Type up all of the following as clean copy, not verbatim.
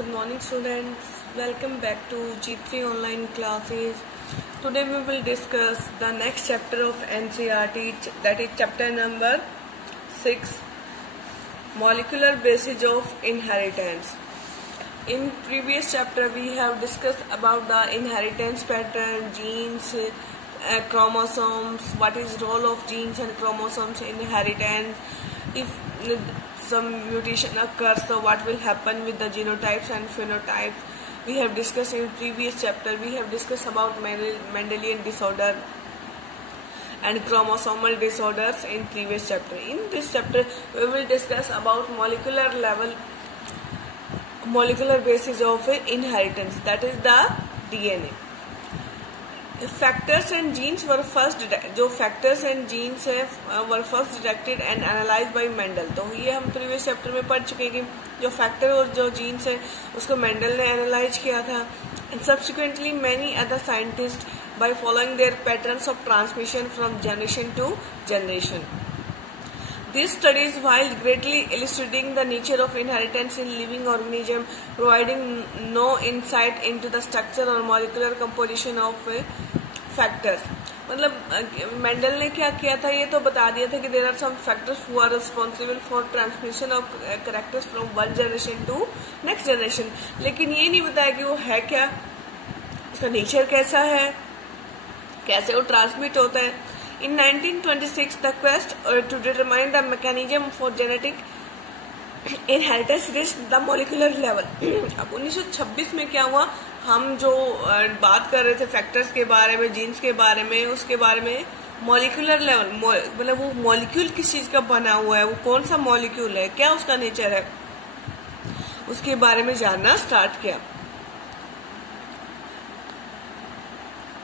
Good morning students, welcome back to G3 online classes. Today we will discuss the next chapter of NCERT, that is chapter number 6, Molecular Basis of Inheritance. In previous chapter we have discussed about the inheritance pattern, genes, chromosomes, what is role of genes and chromosomes in inheritance. If some mutation occurs, so what will happen with the genotypes and phenotypes. We have discussed in previous chapter. We have discussed about Mendelian disorder and chromosomal disorders in previous chapter. In this chapter we will discuss about molecular basis of inheritance, that is the DNA. Factors and genes were first detected and analyzed by Mendel. तो ये हम previous chapter में पढ़ चुके हैं कि जो factor और जो जीन्स है उसको मेंडल ने एनालाइज किया था. And subsequently many other scientists by following their patterns of transmission from generation to generation. These studies, while greatly illustrating the nature of inheritance in living organism, providing no insight into the structure or molecular composition of factors. मतलब Mendel ने क्या किया था, ये तो बता दिया था कि there are some factors who are responsible for transmission of characters from one generation to next generation. लेकिन ये नहीं बताया कि वो है क्या, उसका नेचर कैसा है, कैसे वो ट्रांसमिट होता है. In 1926, the quest to determine the mechanism for genetic inheritance reached the molecular level. अब 1926 में क्या हुआ, हम जो बात कर रहे थे फैक्टर्स के बारे में, जीन्स के बारे में, उसके बारे में मॉलिक्यूलर लेवल, मतलब वो मॉलिक्यूल किस चीज का बना हुआ है, वो कौन सा मॉलिक्यूल है, क्या उसका नेचर है, उसके बारे में जानना स्टार्ट किया.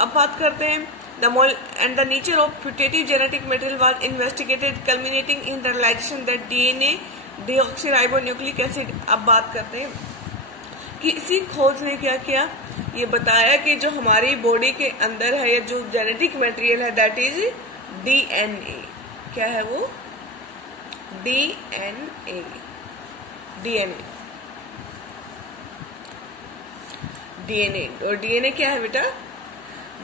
अब बात करते हैं the nature of putative genetic material was investigated, culminating in the realization that DNA deoxyribonucleic acid. अब बात करते हैं कि इसी खोज ने क्या किया, ये बताया कि जो हमारी बॉडी के अंदर है, ये जो जेनेटिक मटेरियल है, दैट इज डीएनए. क्या है वो? डीएनए. और डीएनए क्या है बेटा?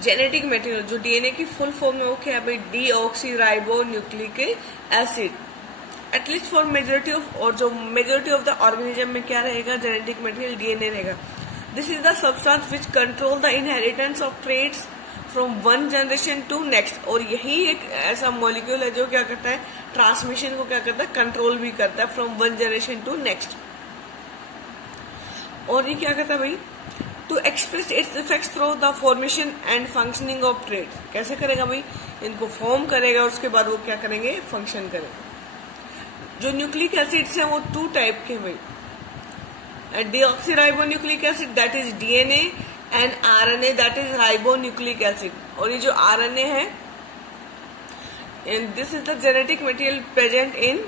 Genetic material. जो डीएनए की फुल फॉर्म है वो क्या है भाई? Deoxyribonucleic acid. At least for majority of, और जो मेजोरिटी ऑफ द ऑर्गेनिज्म में क्या रहेगा? जेनेटिक मटेरियल डीएनए रहेगा. This is the substance which control the inheritance of traits from one generation to next. और यही एक ऐसा मॉलिक्यूल है जो क्या करता है? ट्रांसमिशन को क्या करता है? कंट्रोल भी करता है from one generation to next. और ये क्या करता है भाई? To express its effects through the formation and functioning of traits. कैसे करेगा भाई? इनको फॉर्म करेगा, उसके बाद वो क्या करेंगे? फंक्शन करेंगे. जो न्यूक्लिक एसिड्स हैं वो 2 टाइप के भाई. Deoxyribonucleic acid, that is DNA, and RNA, that is ribonucleic acid. और ये जो आरएनए है, this is the genetic material present in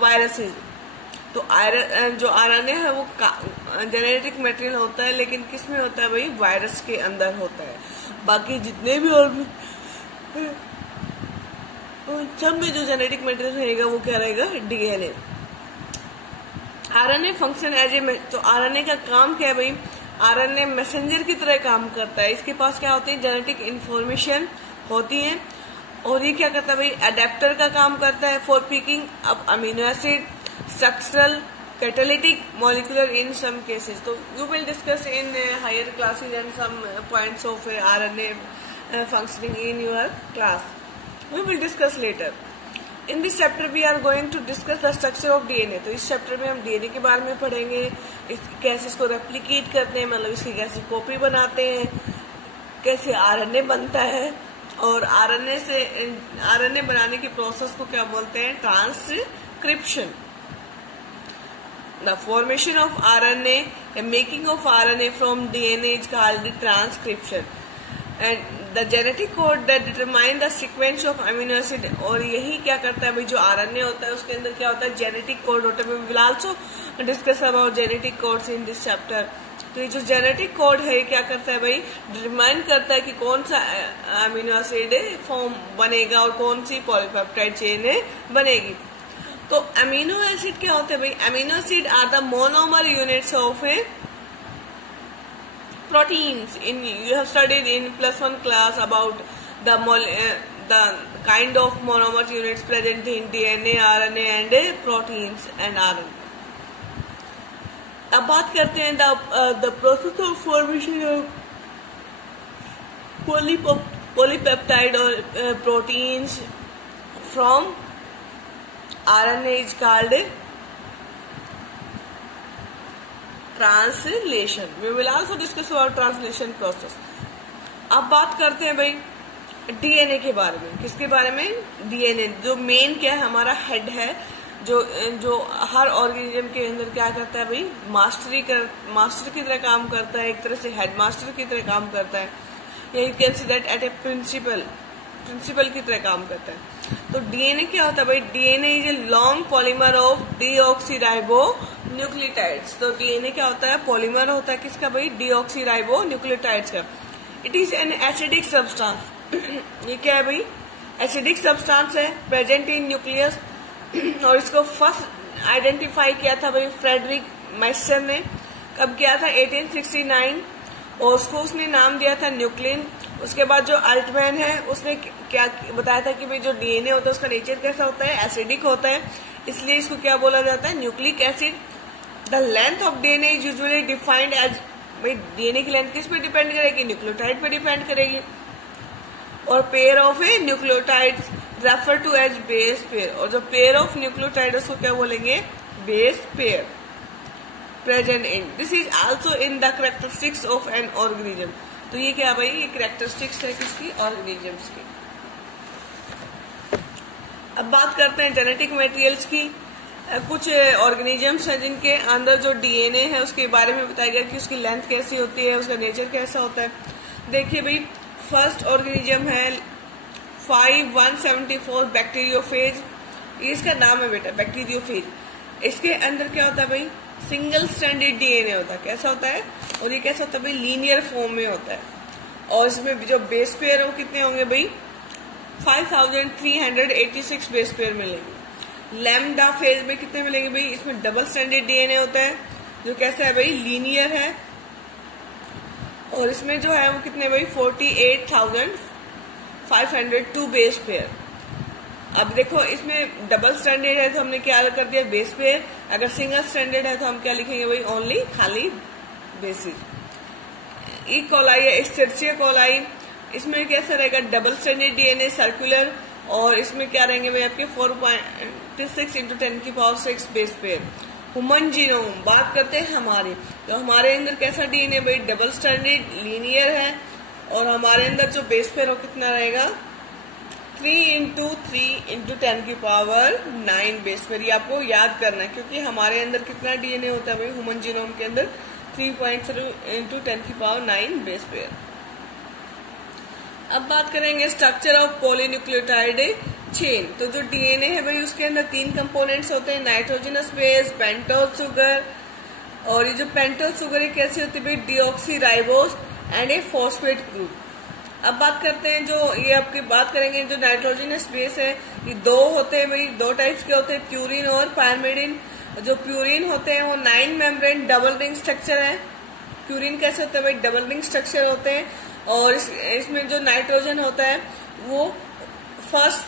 viruses. तो जो आरएनए है वो जेनेटिक मटेरियल होता है, लेकिन किस में होता है भाई? वायरस के अंदर होता है. बाकी जितने भी और सब में जो जेनेटिक मटेरियल रहेगा वो क्या रहेगा? DNA. RNA function as a, तो आरएनए का काम क्या है भाई? आरएनए मैसेंजर की तरह काम करता है. इसके पास क्या होती है? जेनेटिक इंफॉर्मेशन होती है. और ये क्या करता है भाई? अडेप्टर का काम करता है for picking up amino acid, structural, catalytic, molecular in some cases. So you will discuss in higher classes and some points of RNA functioning in your class. We will discuss later. In this chapter we are going to discuss the structure of DNA. तो इस chapter में हम DNA के बारे में पढ़ेंगे, कैसे इसको रेप्लिकेट करते हैं, मतलब इसकी कैसे कॉपी बनाते हैं, कैसे आरएनए बनता है, और आरएनए बनाने की प्रोसेस को क्या बोलते हैं? Transcription. The formation of RNA and making of RNA from DNA is called transcription. And the genetic code that determine the sequence of amino acid. और यही क्या करता है भाई? जो RNA होता है उसके अंदर क्या होता है? जेनेटिक कोड होता है. We will also discuss about genetic codes in this chapter. तो ये जो जेनेटिक कोड है क्या करता है भाई? डिटरमाइन करता है कि कौन सा अमीनो एसिड फॉर्म बनेगा और कौन सी पॉलीपेप्टाइड चेन बनेगी. तो अमीनो एसिड क्या होते हैं भाई? Amino acid are the monomer units of a proteins. You have studied in +1 class about the kind of monomer units present in DNA, RNA and proteins and RNA. अब बात करते हैं the process of formation of polypeptide or proteins from RNA is called translation. We will also discuss about translation process. अब बात करते हैं भाई DNA के बारे में. किसके बारे में? डीएनए जो मेन क्या है, हमारा हेड है, जो हर ऑर्गेनिज्म के अंदर क्या करता है भाई, मास्टर की तरह काम करता है, एक तरह से हेड मास्टर की तरह काम करता है, या you can see that at a principle की तरह काम करता है. तो डीएनए क्या होता है भाई? DNA is a long polymer of deoxyribo nucleotides. तो डीएनए क्या होता है? पॉलीमर होता है किसका भाई? डीऑक्सीराइबो न्यूक्लियोटाइड्स का. It is an acidic substance. ये क्या है भाई? एसिडिक सब्सटेंस है, प्रेजेंट इन न्यूक्लियस. और इसको फर्स्ट आइडेंटिफाई किया था भाई फ्रेडरिक माइस्टर ने. कब किया था? 1869. और उसने नाम दिया था न्यूक्लिन. उसके बाद जो अल्टमैन है उसने क्या बताया था कि भाई जो डीएनए होता है उसका नेचर कैसा होता है? एसिडिक होता है, इसलिए इसको क्या बोला जाता है? Nucleic acid. The length of DNA is usually defined as, भाई डीएनए की लेंथ किस पे डिपेंड करेगी? न्यूक्लियोटाइड पे डिपेंड करेगी. और pair of a nucleotides refer to as base pair. और जो पेयर ऑफ न्यूक्लियोटाइड उसको क्या बोलेंगे? Base pair present in. This is also in the characteristics of an organism. तो ये क्या भाई? ये कैरेक्टरिस्टिक्स है किसकी? ऑर्गेनिजम्स की. अब बात करते हैं जेनेटिक मटेरियल्स की. कुछ ऑर्गेनिजम्स हैं जिनके अंदर जो डीएनए है उसके बारे में बताया गया कि उसकी लेंथ कैसी होती है, उसका नेचर कैसा होता है. देखिए भाई, फर्स्ट ऑर्गेनिज्म है 5174 बैक्टीरियोफेज. इसका नाम है बेटा बैक्टीरियोफेज. इसके अंदर क्या होता है भाई? सिंगल स्ट्रैंडेड डीएनए होता है. कैसा होता है? और ये कैसा होता है भाई? लीनियर फॉर्म में होता है. और इसमें जो बेस पेयर है वो कितने होंगे भाई? 5386 बेस पेयर मिलेंगे. लैम्डा फेज में कितने मिलेंगे भाई? इसमें डबल स्ट्रैंडेड डीएनए होता है जो कैसा है भाई? लीनियर है. और इसमें जो है वो कितने भाई? 48,502 बेस पेयर. अब देखो, इसमें डबल स्टैंडर्ड है तो हमने क्या कर दिया? Base pair. अगर सिंगल स्टैंडर्ड है तो हम क्या लिखेंगे भाई? ओनली खाली बेसिस. ई कोलाई है एस्चेरिचिया कोलाई. इसमें कैसा रहेगा? Double standard DNA circular. और इसमें क्या रहेंगे भाई? आपके 4.6 × 10⁶ बेस पेयर. ह्यूमन जीनोम बात करते हैं हमारे, तो हमारे अंदर कैसा डीएनए भाई? डबल स्टैंडर्ड लीनियर है. और हमारे अंदर जो बेस पेयर हो कितना रहेगा? 3 × 3 × 10⁹ बेस पेयर. ये आपको याद करना है क्योंकि हमारे अंदर कितना डीएनए होता है भाई? ह्यूमन जीनोम के अंदर 3.0 × 10⁹ बेस पेयर. अब बात करेंगे स्ट्रक्चर ऑफ पॉलीन्यूक्लियोटाइड चेन. तो जो डीएनए है भाई उसके अंदर 3 कंपोनेंट्स होते हैं, नाइट्रोजनस बेस, पेंटोज शुगर. और ये जो पेंटोज शुगर है कैसी होती है भाई? Deoxyribose and A phosphate group. अब बात करते हैं जो ये आपकी बात करेंगे जो नाइट्रोजनस बेस है, ये 2 होते हैं भाई. 2 टाइप्स के होते हैं, प्यूरिन और पायरिमिडिन. जो प्यूरिन होते हैं वो 9 मेम्ब्रेन डबल रिंग स्ट्रक्चर है. प्यूरिन कैसे होता है भाई? डबल रिंग स्ट्रक्चर होते हैं. और इसमें जो नाइट्रोजन होता है वो 1st,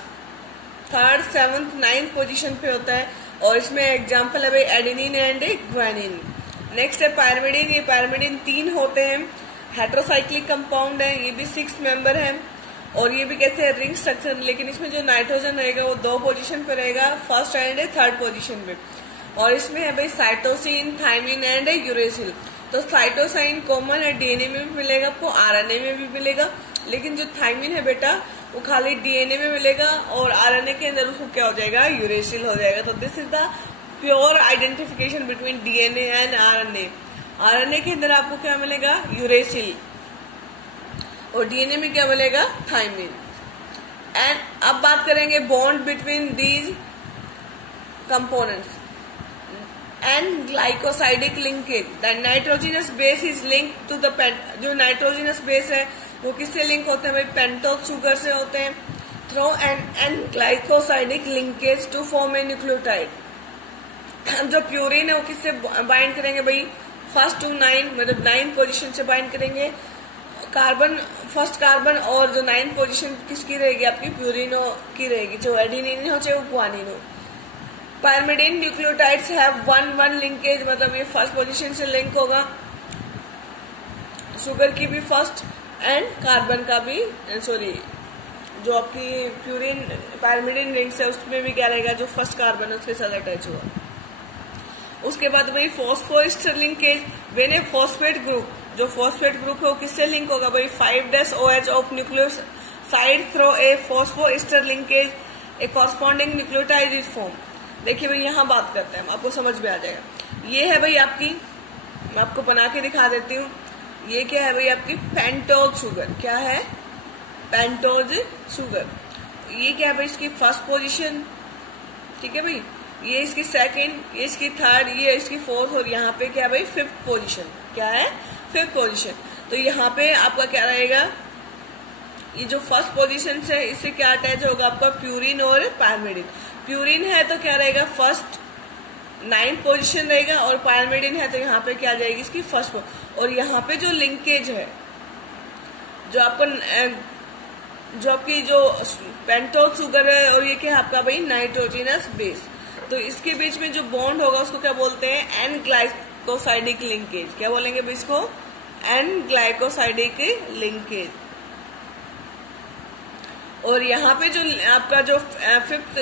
3rd, 7th, 9th position पे होता है. और इसमें एग्जांपल है भाई एडेनिन एंड ग्वानिन. नेक्स्ट है पायरिमिडिन. ये पायरिमिडिन 3 होते हैं, हेट्रोसाइक्लिक कंपाउंड है, ये भी 6 मेंबर है. और ये भी कैसे है? Ring structure. लेकिन इसमें जो नाइट्रोजन रहेगा वो 2 पोजीशन पे रहेगा, 1st एंड 3rd पोजीशन पे. और इसमें है भाई साइटोसिन, थायमिन एंड यूरेसिल. तो साइटोसाइन कॉमन है, डीएनए में भी मिलेगा आपको, आरएनए में भी मिलेगा. लेकिन जो थायमिन है बेटा वो खाली डीएनए में मिलेगा और आरएनए के अंदर उसको क्या हो जाएगा? यूरेसिल हो जाएगा. तो this is the pure identification between DNA and RNA. RNA के अंदर आपको क्या मिलेगा? यूरेसिल. और डीएनए में क्या मिलेगा? थायमिन. एंड अब बात करेंगे bond between these components and glycosidic linkage. The nitrogenous base is link to the जो नाइट्रोजिनस बेस है वो किससे लिंक होते हैं भाई? पेंटोज शुगर से होते हैं. Through and glycosidic linkage to form a nucleotide. जो प्यूरिन है वो किससे बाइंड करेंगे भाई? फर्स्ट टू 9 मतलब 9 पोजीशन से बाइंड करेंगे कार्बन, फर्स्ट कार्बन, और जो 9 पोजीशन किसकी रहेगी आपकी प्यूरिन की रहेगी, जो एडिनिन हो चाहे वो गुआनिन हो। पायरिमिडीन न्यूक्लियोटाइड्स हैव 1-1 लिंकेज, मतलब ये फर्स्ट पोजीशन से लिंक होगा, शुगर की भी फर्स्ट एंड कार्बन का भी, सॉरी जो आपकी प्यूरिन पायरिमिडीन रिंग्स है उसमें भी क्या रहेगा, जो फर्स्ट कार्बन है उसके साथ अटैच होगा। उसके बाद भाई phosphoester linkage, when a phosphate group, जो फॉस्फेट ग्रुप है वो किससे लिंक होगा भाई 5-OH of nucleoside through a phosphoester linkage a corresponding nucleotide is form. देखिए भाई यहाँ बात करते हैं, आपको समझ में आ जाएगा। ये है भाई आपकी, मैं आपको बना के दिखा देती हूँ, ये क्या है भाई आपकी पेंटोज शुगर, क्या है पेंटोज शुगर। ये क्या है भाई इसकी फर्स्ट पोजीशन, ठीक है भाई, ये इसकी सेकंड, ये इसकी थर्ड, ये इसकी फोर्थ, और यहाँ पे क्या है भाई 5th पोजीशन, क्या है 5th पोजीशन। तो यहाँ पे आपका क्या रहेगा, ये जो फर्स्ट पोजीशन से इससे क्या अटैच होगा आपका प्यूरिन और पायरिमिडीन। प्यूरिन है तो क्या रहेगा फर्स्ट 9 पोजीशन रहेगा, और पायरिमिडीन है तो यहाँ पे क्या जाएगी इसकी फर्स्ट। और यहाँ पे जो लिंकेज है, जो आपकी जो पेंटोज शुगर है, और ये क्या है आपका भाई नाइट्रोजिनस बेस, तो इसके बीच में जो बॉन्ड होगा उसको क्या बोलते हैं एन ग्लाइकोसाइडिक लिंकेज। क्या बोलेंगे भाई इसको, एन ग्लाइकोसाइडिक लिंकेज। और यहाँ पे जो आपका जो 5th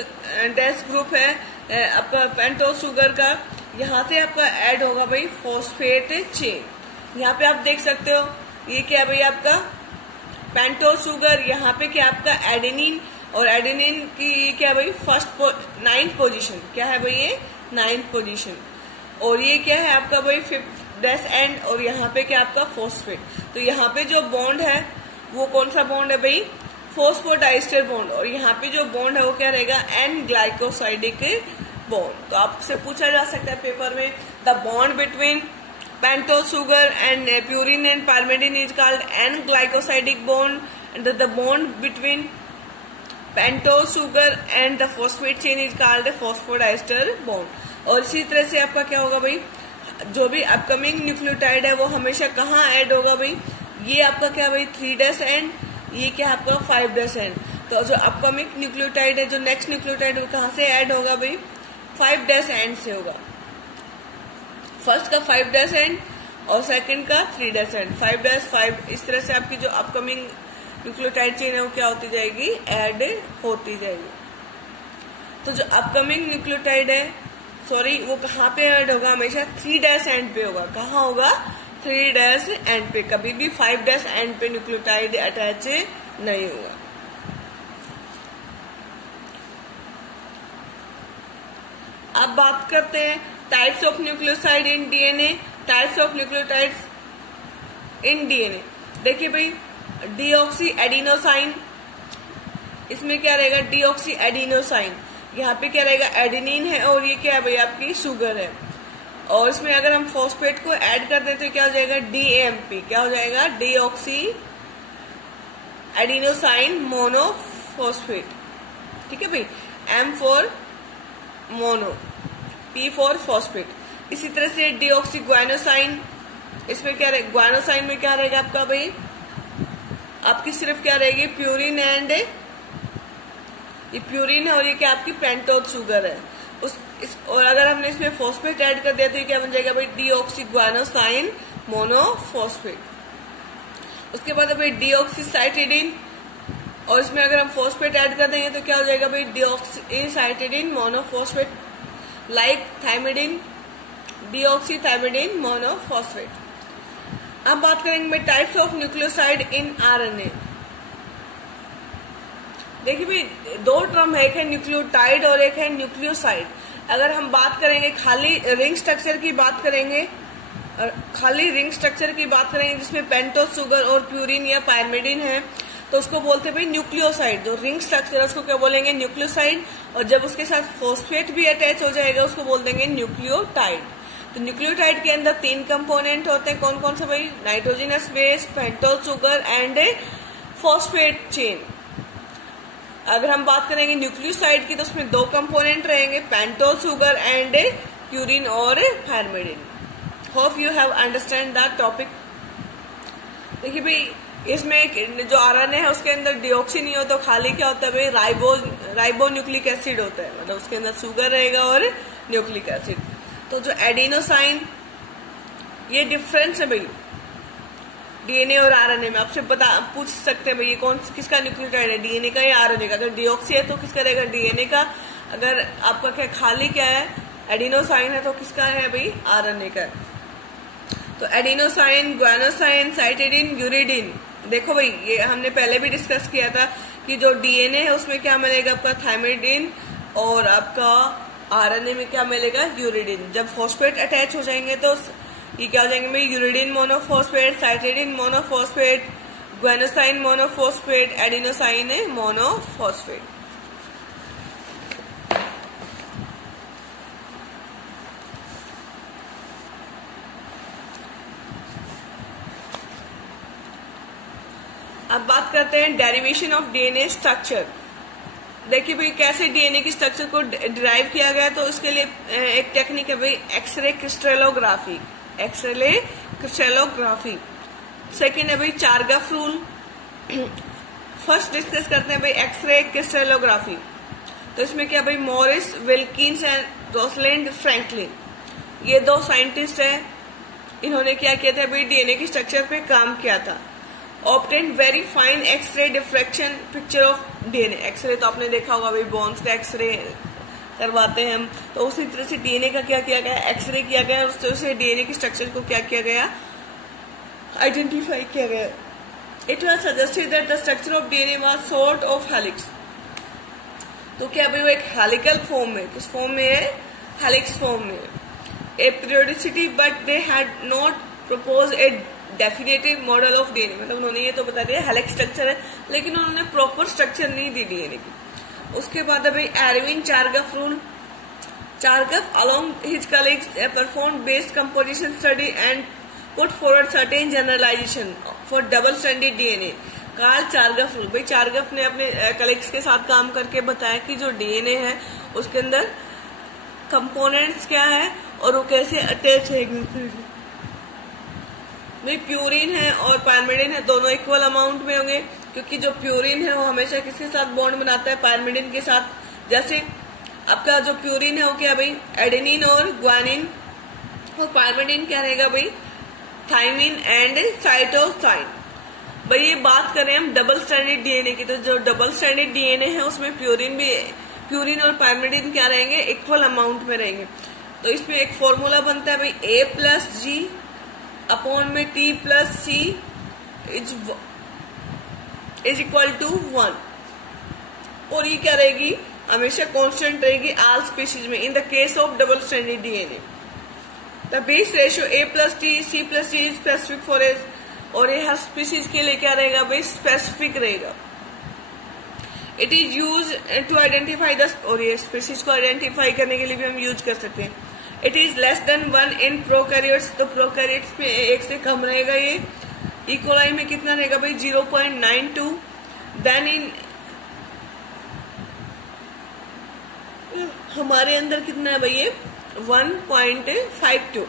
डैश ग्रुप है आपका पेंटोज शुगर का, यहाँ से आपका ऐड होगा भाई फॉस्फेट चेन। यहाँ पे आप देख सकते हो ये क्या भाई आपका पेंटोज शुगर, यहाँ पे क्या आपका एडेनिन, और एडेनिन की क्या भाई फर्स्ट 9th पोजीशन, क्या है भाई ये 9th पोजीशन। और ये क्या है आपका भाई 5th डैश एंड, और यहाँ पे क्या आपका फॉस्फेट। तो यहाँ पे जो बॉन्ड है वो कौन सा बॉन्ड है भाई फॉस्फोडाइस्टर बॉन्ड, और यहाँ पे जो बॉन्ड है वो क्या रहेगा एन ग्लाइकोसाइडिक बॉन्ड। तो आपसे पूछा जा सकता है पेपर में, the bond between pentose sugar and purine and pyrimidine is called an glycosidic bond, and the bond between pentose sugar and the phosphate chain is called phosphodiester bond. और इसी तरह से आपका क्या होगा भाई, जो भी अपकमिंग न्यूक्लियोटाइड है वो हमेशा कहाँ ऐड होगा भाई, ये आपका क्या भाई 3 डैश एंड, ये क्या आपका 5 डैश एंड। तो जो अपकमिंग न्यूक्लियोटाइड है, जो नेक्स्ट न्यूक्लियोटाइड वो कहाँ से ऐड होगा भाई 5 डैश एंड से होगा। फर्स्ट का 5 डैश एंड और सेकंड का 3 डैश एंड, 5 डैश 5, इस तरह से आपकी जो अपकमिंग न्यूक्लियोटाइड चेन है वो क्या होती जाएगी ऐड होती जाएगी। तो जो अपकमिंग न्यूक्लियोटाइड है सॉरी वो कहाँ पे ऐड होगा, हमेशा 3 डैश एंड पे होगा। कहाँ होगा 3 डैश एंड पे, कभी भी 5 डैश एंड पे न्यूक्लियोटाइड अटैच नहीं होगा। अब बात करते हैं types of nucleoside in DNA, types of nucleotides in DNA. देखिए भाई डीऑक्सी एडिनोसाइन, इसमें क्या रहेगा डीऑक्सी एडिनोसाइन, यहाँ पे क्या रहेगा एडेनिन है और ये क्या है भाई आपकी शुगर है। और इसमें अगर हम फॉस्फेट को ऐड कर देते तो क्या हो जाएगा डीएमपी, क्या हो जाएगा डीऑक्सी एडिनोसाइन मोनोफॉस्फेट, ठीक है भाई, M for mono, P for phosphate. इसी तरह से डीऑक्सी ग्वानोसाइन, इसमें क्या रहेगा ग्वानोसाइन में क्या रहेगा आपका भाई आपकी सिर्फ क्या रहेगी प्यूरिन एंड ये प्यूरिन है और ये क्या आपकी पेंटोज शुगर है और अगर हमने इसमें फॉस्फेट ऐड कर दिया तो ये क्या बन जाएगा भाई डीऑक्सी ग्वानोसाइन मोनोफॉस्फेट। उसके बाद भाई डीऑक्सीसाइटिडीन और इसमें अगर हम फॉस्फेट ऐड कर देंगे तो क्या हो जाएगा भाई डीऑक्सीसाइटिडीन मोनोफॉस्फेट, लाइक थाइमिडीन, डीऑक्सीथाइमिडीन मोनोफॉस्फेट। अब बात करेंगे भाई types of nucleoside in RNA. देखिए भाई दो टर्म है, एक है न्यूक्लियोटाइड और एक है न्यूक्लियोसाइड। अगर हम बात करेंगे खाली रिंग स्ट्रक्चर की बात करेंगे, जिसमें पेंटोज शुगर और प्यूरिन या पायरिमिडीन है तो उसको बोलते हैं भाई न्यूक्लियोसाइड। जो रिंग स्ट्रक्चर है उसको क्या बोलेंगे न्यूक्लियोसाइड, और जब उसके साथ फॉस्फेट भी अटैच हो जाएगा उसको बोल देंगे न्यूक्लियोटाइड। तो न्यूक्लियोटाइड के अंदर 3 कंपोनेंट होते हैं, कौन कौन से भाई nitrogenous base, pentose sugar and phosphate chain. अगर हम बात करेंगे न्यूक्लियोसाइड की तो उसमें 2 कंपोनेंट रहेंगे, पेंटोज शुगर एंड प्यूरिन और pyrimidine. Hope you have understand that topic. देखिए भाई, इसमें जो आरएनए है उसके अंदर डिऑक्सी नहीं होता, तो खाली क्या होता है भाई, राइबो न्यूक्लिक एसिड होता है, मतलब उसके अंदर शुगर रहेगा और न्यूक्लिक एसिड। तो जो एडिनोसाइन, ये डिफरेंस है भाई डीएनए और आरएनए में। आपसे पूछ सकते हैं भाई ये किसका न्यूक्लियोटाइड है, डीएनए का या आरएनए का। अगर डिऑक्सी है तो किसका रहेगा, डीएनए का। अगर आपका क्या खाली क्या है, एडिनोसाइन है, तो किसका है भाई, आरएनए का। तो एडिनोसाइन, ग्वानोसाइन, साइटिडिन, यूरिडिन। देखो भाई, ये हमने पहले भी डिस्कस किया था कि जो डीएनए है उसमें क्या मिलेगा आपका, थायमिडिन, और आपका आरएनए में क्या मिलेगा, यूरिडिन। जब फॉस्फेट अटैच हो जाएंगे तो ये क्या हो जाएंगे भाई, uridine monophosphate, cytidine monophosphate, guanosine monophosphate, adenosine monophosphate. अब बात करते हैं डेरिवेशन ऑफ डीएनए स्ट्रक्चर। देखिए भाई कैसे डीएनए की स्ट्रक्चर को डिराइव किया गया, तो उसके लिए एक टेक्निक है भाई X ray crystallography. X ray crystallography. Second है भाई चारगाफ रूल। फर्स्ट डिस्कस करते हैं भाई एक्सरे क्रिस्टलोग्राफी। तो इसमें क्या भाई, मॉरिस विल्किंस एंड रोसलिंड फ्रैंकलिन, ये दो साइंटिस्ट हैं। इन्होंने क्या किया था भाई, डीएनए की स्ट्रक्चर पे काम किया था। Obtain very fine X ray diffraction picture of DNA. X ray तो आपने देखा होगा भाई, बोन्स का एक्सरे करवाते हैं हम, तो उसी तरह से डीएनए का क्या किया गया, एक्सरे किया गया, और उस तरह से डीएनए की स्ट्रक्चर को क्या किया गया, आइडेंटिफाई किया गया। It was suggested that the structure of DNA was sort of helix. तो क्या भाई वो एक हेलिकल फॉर्म में, किस फॉर्म में है, हेलिक्स फॉर्म में। A periodicity but they had not propose a definitive model of DNA. मतलब उन्होंने ये तो बता दिया हेलिक्स स्ट्रक्चर है, लेकिन उन्होंने प्रॉपर स्ट्रक्चर नहीं दी डीएनए की। उसके बाद अभी Erwin Chargaff rule. Chargaff along his colleagues perform based composition study and put forward certain generalisation for double stranded DNA. Carl Chargaff rule. भाई चारगाफ ने अपने कलीग्स के साथ काम करके बताया कि जो डीएनए है उसके अंदर कंपोनेंट्स क्या है और वो कैसे अटैच है। भाई प्यूरिन है और पायरिमिडिन है, दोनों इक्वल अमाउंट में होंगे, क्योंकि जो प्यूरिन है वो हमेशा किसके साथ बॉन्ड बनाता है, पायरिमिडिन के साथ। जैसे आपका जो प्यूरिन है वो क्या भाई, एडेनिन और ग्वानिन, और पायरिमिडिन क्या रहेगा भाई, थाइमिन एंड साइटोसाइन। भाई ये बात करें हम डबल स्ट्रैंडेड डीएनए की, तो जो डबल स्ट्रैंडेड डीएनए है उसमें प्यूरिन और पायरिमिडिन क्या रहेंगे, इक्वल अमाउंट में रहेंगे। तो इसमें एक फॉर्मूला बनता है भाई, A+G अपॉन में T+C इज इक्वल टू 1, और ये क्या रहेगी, हमेशा कांस्टेंट रहेगी ऑल स्पीशीज में। In the case of double stranded DNA the base ratio A+T C+T is specific for as, और ये हर स्पीशीज के लिए क्या रहेगा भाई, स्पेसिफिक रहेगा। It is use to identify the, और ये स्पीशीज को आइडेंटिफाई करने के लिए भी हम यूज कर सकते हैं। It is less than 1 in prokaryotes, तो प्रोकैरियोट्स में 1 से कम रहेगा ये। इकोलाई में कितना रहेगा भाई, 0.92। देन इन हमारे अंदर कितना है भाई ये, 1.52।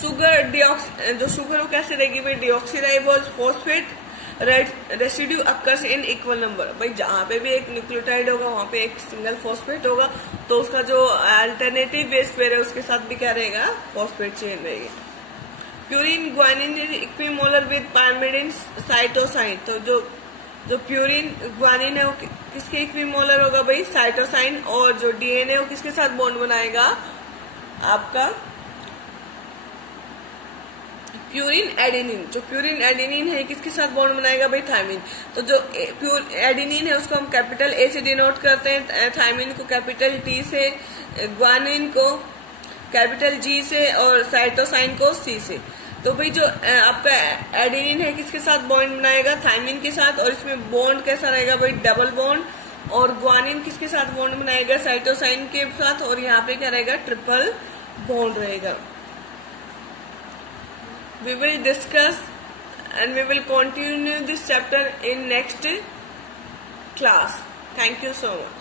शुगर जो शुगर वो कैसे रहेगी भाई, deoxyribose phosphate residue occurs in equal number. भाई जहां पे भी एक न्यूक्लियोटाइड होगा वहां पे एक सिंगल फॉस्फेट होगा, तो उसका जो अल्टरनेटिव बेस पेयर है उसके साथ भी क्या रहेगा, फॉस्फेट चेन रहेगी। Purine guanine is equimolar with pyrimidine cytosine. तो जो प्यूरिन ग्वानिन है वो किसके इक्विमोलर होगा भाई, साइटोसाइन, और जो डीएनए वो किसके साथ बॉन्ड बनाएगा, आपका प्यूरिन एडेनिन। जो प्यूरिन एडेनिन है किसके साथ बॉन्ड बनाएगा भाई, थायमिन। तो जो एडेनिन है उसको हम कैपिटल ए से डिनोट करते हैं, थायमिन को कैपिटल टी से, ग्वानिन को कैपिटल जी से, और साइटोसाइन को सी से। तो भाई जो आपका एडेनिन है किसके साथ बॉन्ड बनाएगा, थायमिन के साथ, और इसमें बॉन्ड कैसा रहेगा भाई, डबल बॉन्ड। और ग्वानिन किसके साथ बॉन्ड बनाएगा, साइटोसाइन के साथ, और यहाँ पे क्या रहेगा, ट्रिपल बॉन्ड रहेगा। We will discuss and we will continue this chapter in next class. Thank you so much.